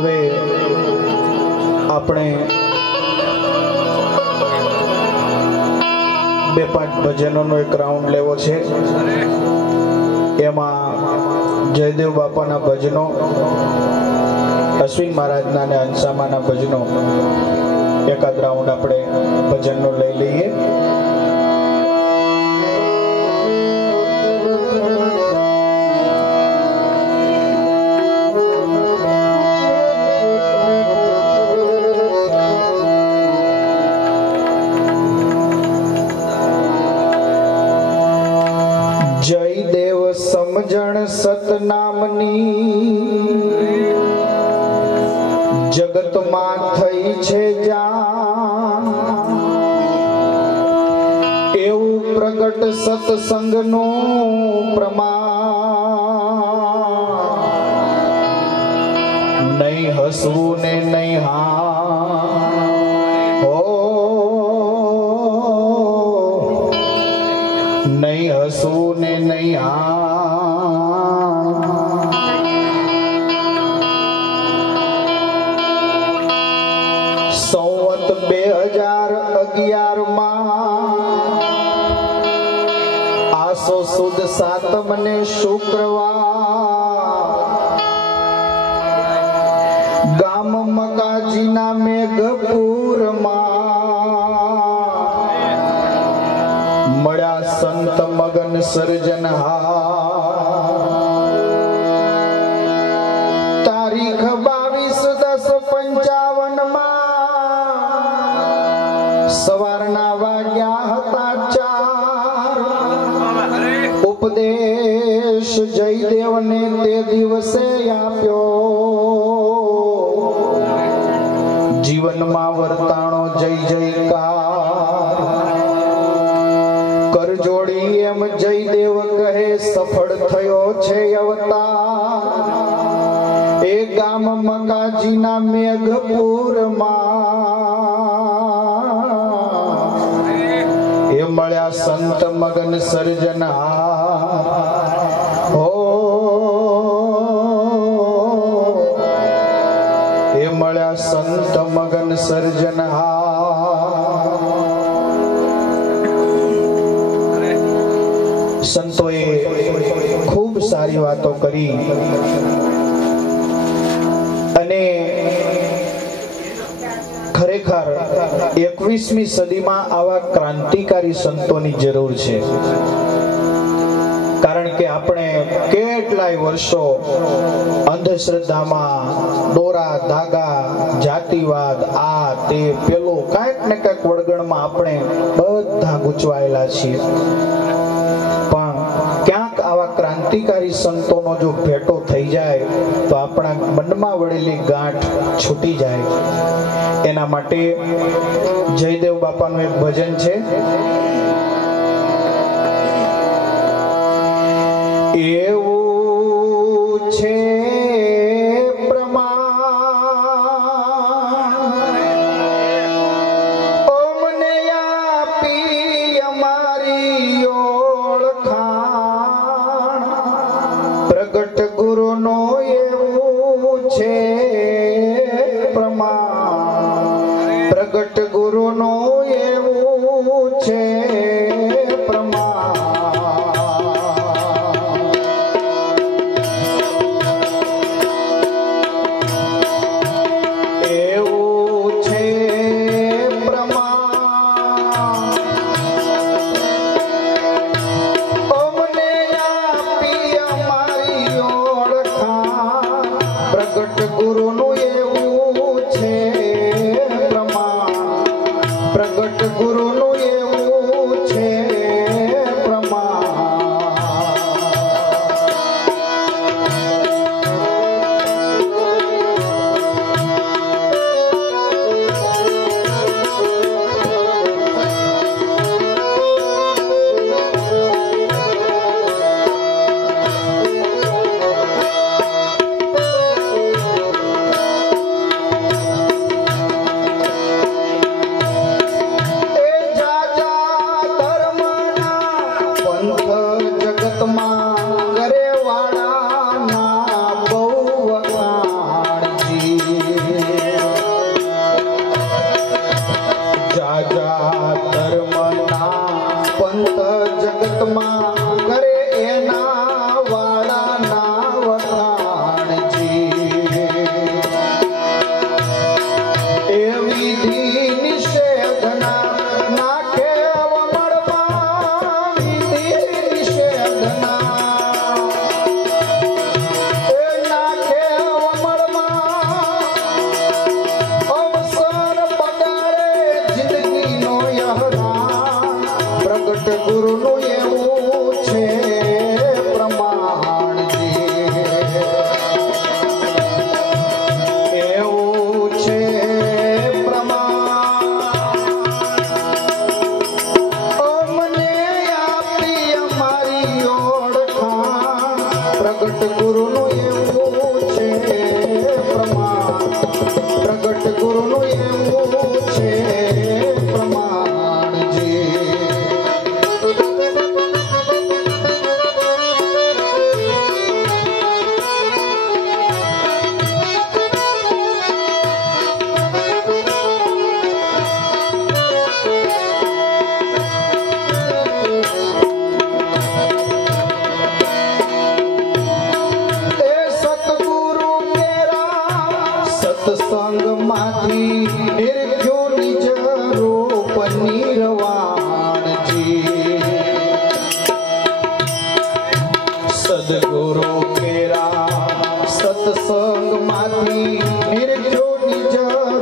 હવે આપણે બે પાંચ ભજનોનો એક રાઉન્ડ લેવો છે। એમાં જયદેવ બાપાના ભજનો, અશ્વિન મહારાજના અને હંસામાના ભજનો એકાદ રાઉન્ડ આપણે ભજનનો લઈ લઈએ। જયદેવ સમજણ સતનામની જગતમાં થઈ છે જાણ, એવું પ્રગટ સત્સંગનું પ્રમાણ, નહીં હસવું ને નહીં નહીં હસવું ને નહીં સંવત 2011 આસો સુદ સાતમને શુક્રવાર ગામ મકાજીના મેઘપુરમાં મળ્યા સંત મગન સર્જનહાર। તારીખ 22/10/55 સવારના વાગ્યા હતા 4। ઉપદેશ જયદેવને તે દિવસે આપ્યો, જીવનમાં વર્તાણો જય જયકાર। કરજોડી એમ જયદેવ કહે સફળ થયો છે અવતાર, એ ગામ મકાજીના મેઘપુરમાં એ મળ્યા સંત મગન સર્જનહાર। એ મળ્યા સંત મગન સર્જનહાર। સંતોએ ખૂબ સારી વાતો કરી અને ખરેખર 21મી સદીમાં આવા ક્રાંતિકારી સંતોની જરૂર છે। કારણ કે આપણે કેટલાય વર્ષો અંધશ્રદ્ધામાં દોરા ધાગા જાતિવાદ આ તે પેલો કાંઈક ને કાંઈક વળગણમાં આપણે બધા ગૂંચવાયેલા છીએ। પણ ક્યાંક આવા ક્રાંતિકારી સંતોનો જો ભેટો થઈ જાય તો આપણા મનમાં વળેલી ગાંઠ છૂટી જાય। એના માટે જયદેવ બાપાનું એક ભજન છે, એવું છે પ્રમાણ ઓમને આપી અમારી ઓળખાણ, પ્રગટ ગુરુનો એવું છે પ્રમાણ, પ્રગટ ગુરુનો એવું છે પ્રમાણ। જગતમાં કરે એના વાળાના વખાણજી એ વિધિ નિષેધના નાખે વમળમાં વિધિ નિષેધના એ નાખે વમળમાં અવસર બગાડે જિંદગીનો યહરાન પ્રગટ ગુરુનું એવું છે પ્રમાણજી એવું છે પ્રમાણ અમને આપી અમારી ઓળખાણ પ્રગટ ગુરુનું એવું છે પ્રમાણ પ્રગટ ગુરુનું એવું છે પ્રમાણજી એ સતગુરુ કેરા સત્સંગ માંથી નિર્ખ્યો નિજ રૂપ નિર્વાણજી સદગુરુ કેરા સત્સંગ માંથી નિર્ખ્યો નિજ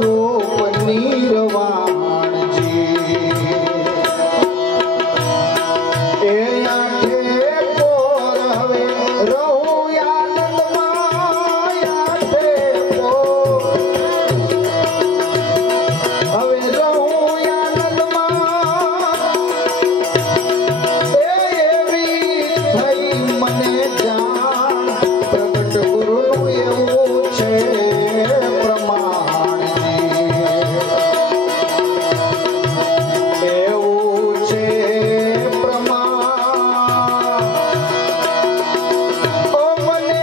રૂપ નિર્વાણજી એ આંખે પોર હવે રહું આનંદમાં આંખે પોર હવે રહું આનંદમાં એ એવી થઈ મને જાણ પ્રગટ ગુરુનું એવું છે પ્રમાણજી એવું છે પ્રમાણ ઓ મને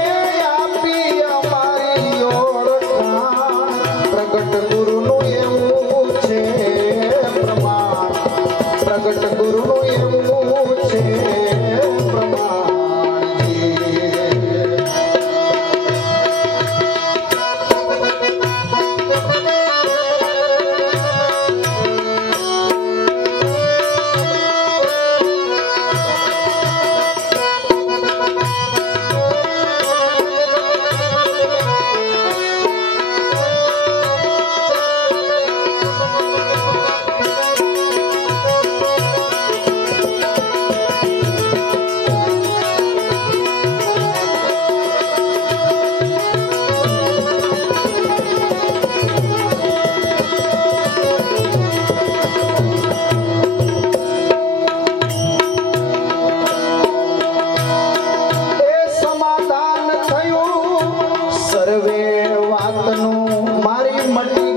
આપી અમારી ઓળખાણ પ્રગટ ગુરુનું એવું છે પ્રમાણ પ્રગટ ગુરુનું એવું છે પ્રમાણજી એ સમાધાન થયું સર્વે વાતનું મારી મટી